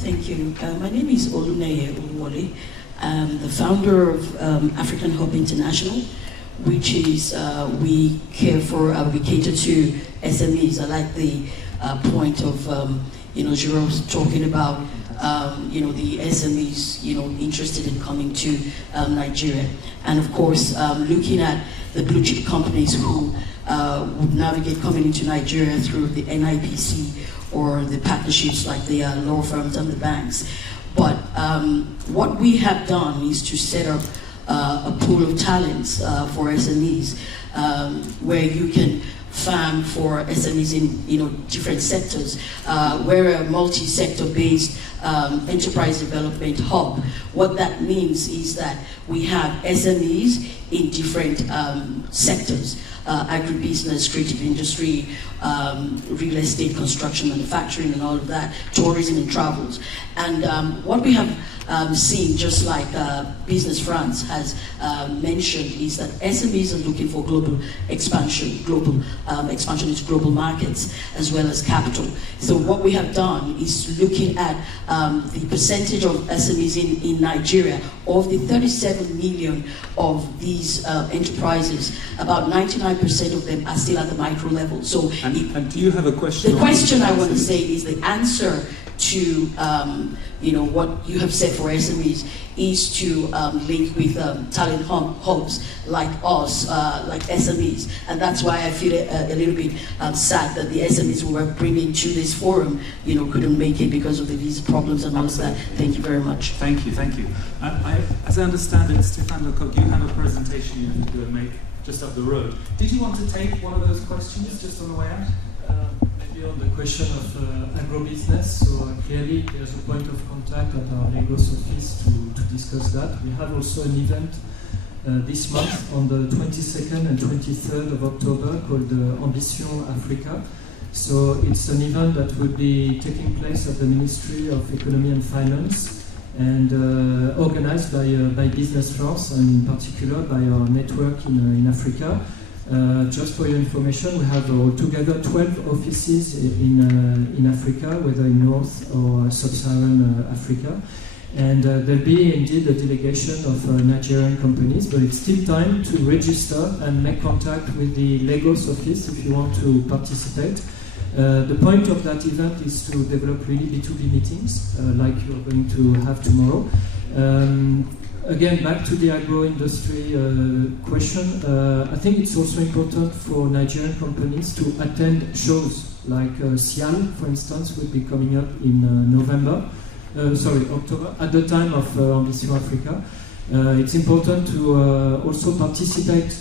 Thank you. My name is Oluneye Oluwole. I'm the founder of African Hub International, which is we cater to SMEs. I like the point of Jerome's talking about the SMEs interested in coming to Nigeria, and of course looking at the blue chip companies who would navigate coming into Nigeria through the NIPC or the partnerships like the law firms and the banks. But what we have done is to set up a pool of talents for SMEs where you can farm for SMEs in different sectors. We're a multi-sector based enterprise development hub. What that means is that we have SMEs in different sectors. Agribusiness, creative industry, real estate, construction, manufacturing, and all of that, tourism and travels. And what we have seen, just like Business France has mentioned, is that SMEs are looking for global expansion into global markets, as well as capital. So what we have done is looking at the percentage of SMEs in Nigeria. Of the 37 million of these enterprises, about 99% of them are still at the micro level. So, and do you have a question? The question I want to say is the answer to what you have said for SMEs is to link with talent hubs like us, like SMEs, and that's why I feel a little bit sad that the SMEs we were bringing to this forum, couldn't make it because of the visa problems and all of that. Thank you very much. Thank you. As I understand it, Stéphane Lecoq, you have a presentation you need to make just up the road. Did you want to take one of those questions just on the way out? On the question of Agribusiness, so clearly there's a point of contact at our Lagos office to discuss that. We have also an event this month on the 22nd and 23rd of October called Ambition Africa. So it's an event that will be taking place at the Ministry of Economy and Finance and organized by Business France, and in particular by our network in Africa. Just for your information, we have altogether 12 offices in Africa, whether in North or Sub-Saharan Africa. And there'll be indeed a delegation of Nigerian companies, but it's still time to register and make contact with the Lagos office if you want to participate. The point of that event is to develop really B2B meetings, like you're going to have tomorrow. Again, back to the agro-industry question, I think it's also important for Nigerian companies to attend shows like SIAL, for instance, will be coming up in October, at the time of Ambition Africa. It's important to also participate,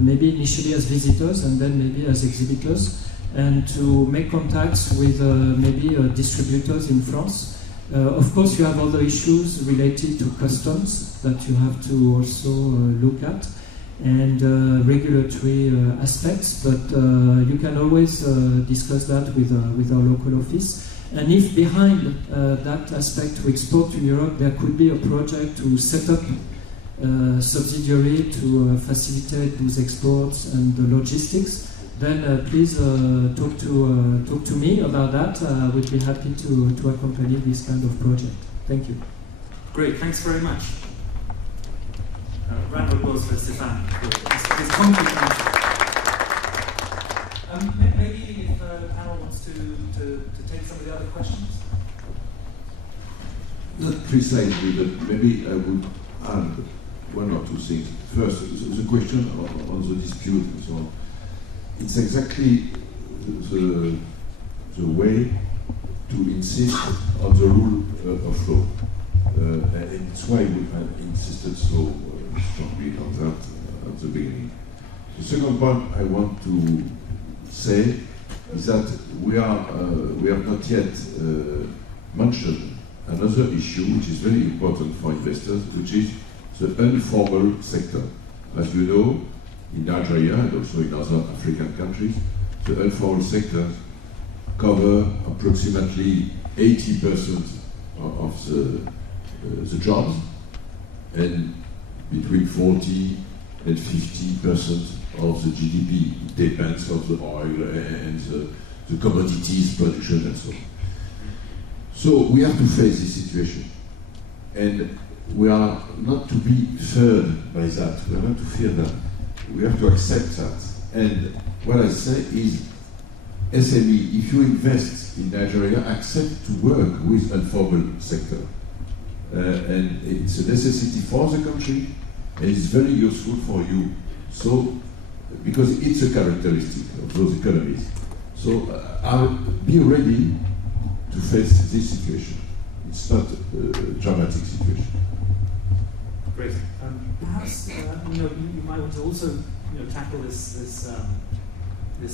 maybe initially as visitors and then maybe as exhibitors, and to make contacts with maybe distributors in France. Of course, you have other issues related to customs that you have to also look at, and regulatory aspects, but you can always discuss that with our local office. And if behind that aspect to export to Europe, there could be a project to set up a subsidiary to facilitate those exports and the logistics, then please talk to me about that. I would be happy to accompany this kind of project. Thank you. Great, thanks very much. Round of applause for Stéphane. His contribution. Maybe if Carol wants to take some of the other questions. Not precisely, but maybe I would add one or two things. First, the question on the dispute and so on. It's exactly the way to insist on the rule of law. And it's why we have insisted so strongly on that at the beginning. The second point I want to say is that we have not yet mentioned another issue which is very important for investors, which is the informal sector. As you know, in Nigeria and also in other African countries, the informal sector cover approximately 80% of the jobs, and between 40 and 50% of the GDP. It depends on the oil and the commodities production and so on. So we have to face this situation. And we are not to be feared by that. We are not to fear that. We have to accept that. And what I say is, SME, if you invest in Nigeria, accept to work with informal sector. And it's a necessity for the country, and it's very useful for you. So, because it's a characteristic of those economies. So, be ready to face this situation. It's not a dramatic situation. Great. Perhaps you might want to also tackle this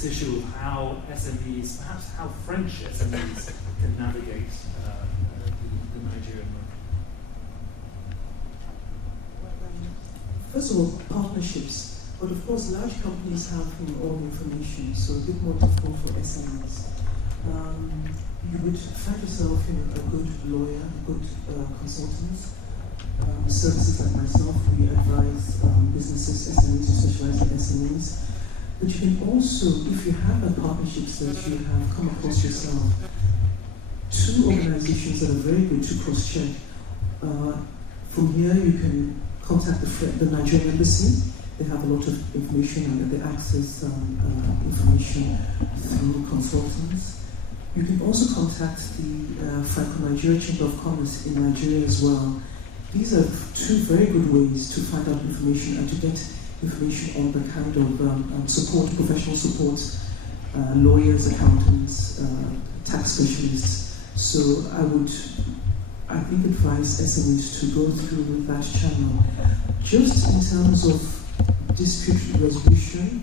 issue of how SMEs, perhaps how French SMEs can navigate the Nigerian market. First of all, partnerships. But of course, large companies have all information, so a bit more difficult for SMEs. You would find yourself a good lawyer, a good consultant. Services like myself, we advise businesses, SMEs, who specialize in SMEs. But you can also, if you have a partnerships that you have come across yourself, two organizations that are very good to cross-check. From here, you can contact the Nigerian embassy. They have a lot of information and they access information through consultants. You can also contact the Franco-Nigerian Chamber of Commerce in Nigeria as well. These are two very good ways to find out information and to get information on the kind of support, professional support, lawyers, accountants, tax specialists. So I think advise SMEs to go through that channel. Just in terms of dispute resolution,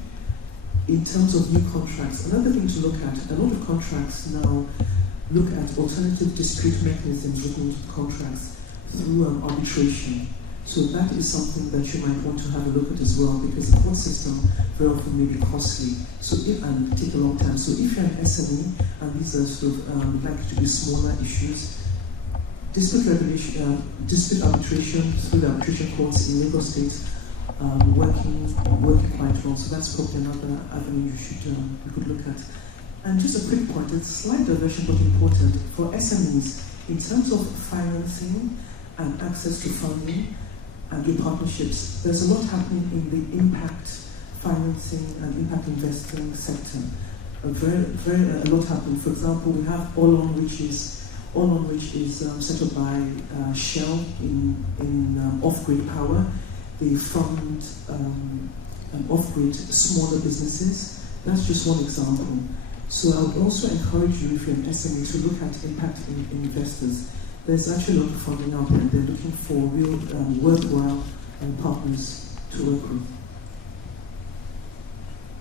in terms of new contracts, another thing to look at, a lot of contracts now look at alternative dispute mechanisms within contracts through arbitration. So that is something that you might want to have a look at as well, because the court system very often may be costly and take a long time. So if you're an SME and these are sort of likely to be smaller issues, dispute arbitration through the arbitration courts in Lagos State working quite well. So that's probably another avenue you could look at. And just a quick point, it's a slight diversion but important for SMEs in terms of financing and access to funding and your partnerships. There's a lot happening in the impact financing and impact investing sector. A lot happening. For example, we have All On, which is set up by Shell in off-grid power. They fund off-grid smaller businesses. That's just one example. So I would also encourage you, if you're an SME, to look at impact investors. There's actually a lot of funding out there. They're looking for real worthwhile partners to work with.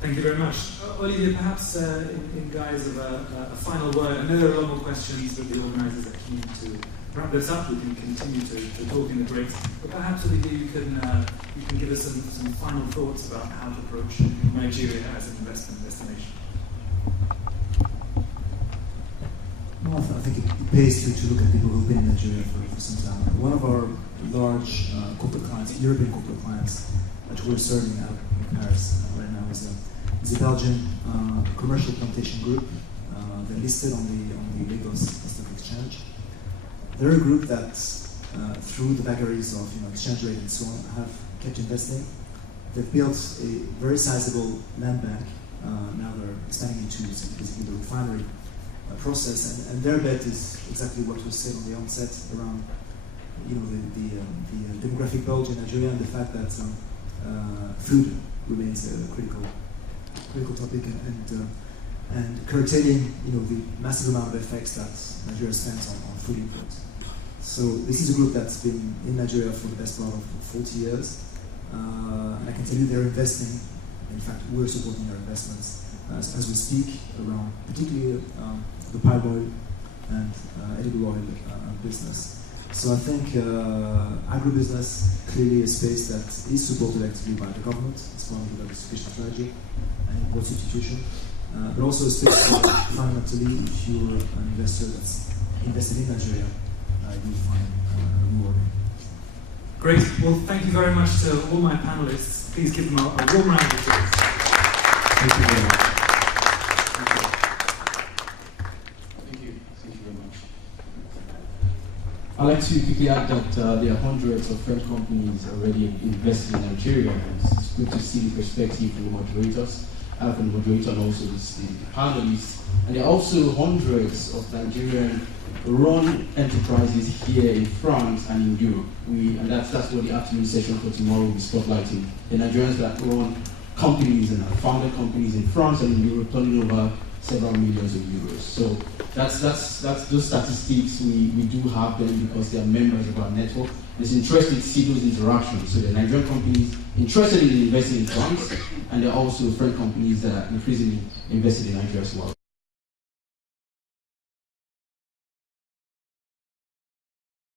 Thank you very much. Olivier, perhaps in guise of a final word, I know there are a lot more questions that the organisers are keen to wrap this up. We can continue to talk in the breaks, but perhaps, Olivier, you can give us some final thoughts about how to approach Nigeria as an investment destination. Well, I think it pays to look at people who've been in Nigeria for some time. One of our large corporate clients, European corporate clients, that we're serving out in Paris right now is a Belgian commercial plantation group. They're listed on the Lagos Stock Exchange. They're a group that, through the vagaries of exchange rate and so on, have kept investing. They've built a very sizable land bank. Now they're expanding into basically the refinery process, and their bet is exactly what was said on the onset around the demographic bulge in Nigeria and the fact that food remains a critical topic and curtailing the massive amount of effects that Nigeria spends on food imports. So this is a group that's been in Nigeria for the best part of 40 years, and I can tell you they're investing. In fact, we're supporting their investments as we speak around particularly the palm oil and edible oil business. So I think agribusiness clearly a space that is supported actively by the government as part of the diversification strategy and import substitution, but also a space that fundamentally, if you're an investor that's invested in Nigeria, you'll find reward. Great. Well, thank you very much to all my panelists. Please give them a warm round of applause. Thank you very much. Thank you very much. I'd like to quickly add that there are hundreds of French companies already invested in Nigeria, and it's good to see the perspective from the moderators, from the moderator and also the panelists. And there are also hundreds of Nigerian-run enterprises here in France and in Europe. And that's what the afternoon session for tomorrow will be spotlighting. The Nigerians that run companies and have founded companies in France and in Europe, turning over several millions of euros. So that's those statistics we do have them because they are members of our network. It's interesting to see those interactions. So there are Nigerian companies interested in investing in France, and there are also French companies that are increasingly invested in Nigeria as well.